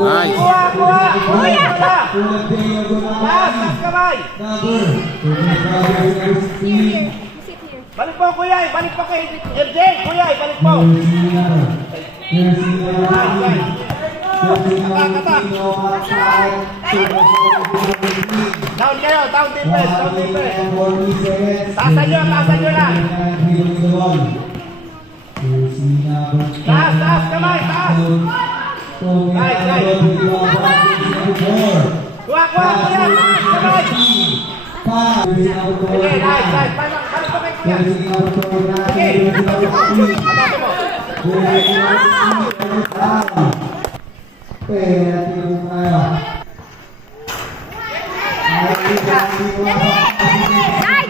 Nice. Balik po, kuya. Balik po kay MJ. Kuya, balik po. Kata. Down kayo, down defense, down defense. Tasan nyo lang. Taas, kamay, taas. Guys. Kuha, kuya, kamay. Okay, nice. Balik po kay kuya. Okay. Atake mo.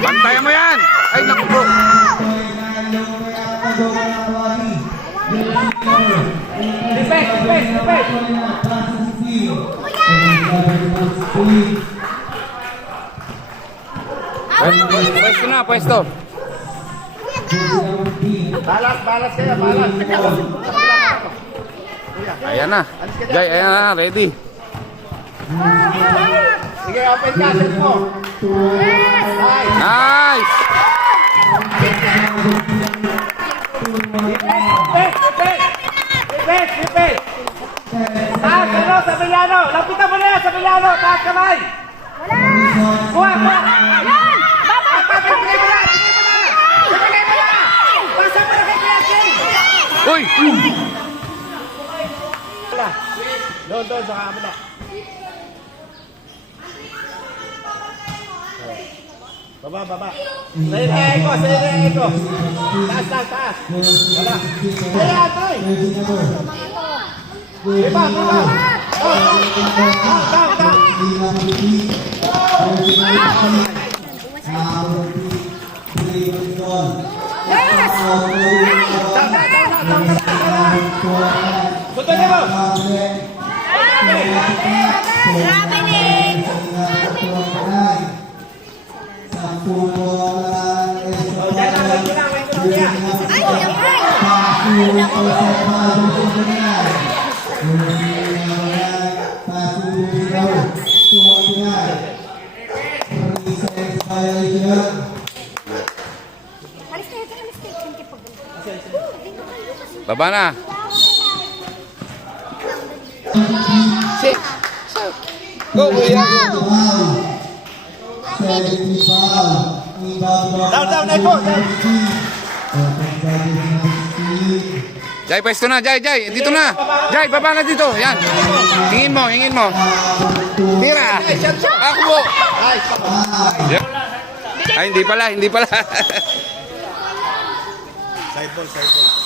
Bantayan mo yan! Ay, naku bro! Defense. Pwesto. Balas kayo, balas. Ayan na. Jai, ayan na. Ready. Sige, open cassette mo. Nice! Defense. Taas, Sabillano. Lapitan mo na yan, Sabillano. Taas kamay. Kuha. Yan! Baba! Bigay mo na! Pasa mo na kay Classic! Uy! Doon, sa kabila. Baba. Sa ina ko. Taas. Wala. Ayan, Toy! Iba. Down. Punta niyo mo! Baba na. Go, kuya. Down, Eko! Jai, pwesto na. Jai. Dito na. Jai, baba na dito. Yan. Hingin mo. Tira. Ako po. Yan. Ay, hindi pala. Side ball.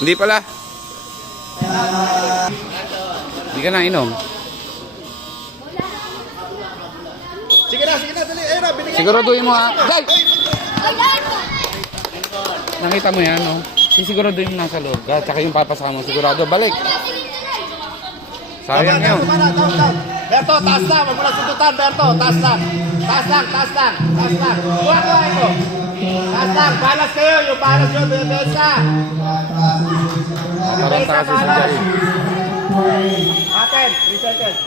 Hindi pala. Hindi ka na inom. Sige na, dali. Ayun na, binigyan. Siguraduhin mo ha. Jai! Nakita mo yan, no? Sisiguraduhin mo nasa loob. Tsaka yung papasama mo, sigurado. Balik. Sayang yun. Down. Berto, taas lang. Huwag mo lang sundutan, Berto. Taas lang. Kuha, Eko. Taas lang. Balas kayo. Yung balas nyo, bebesa. Parang taas si Jai. Aten, 3 seconds.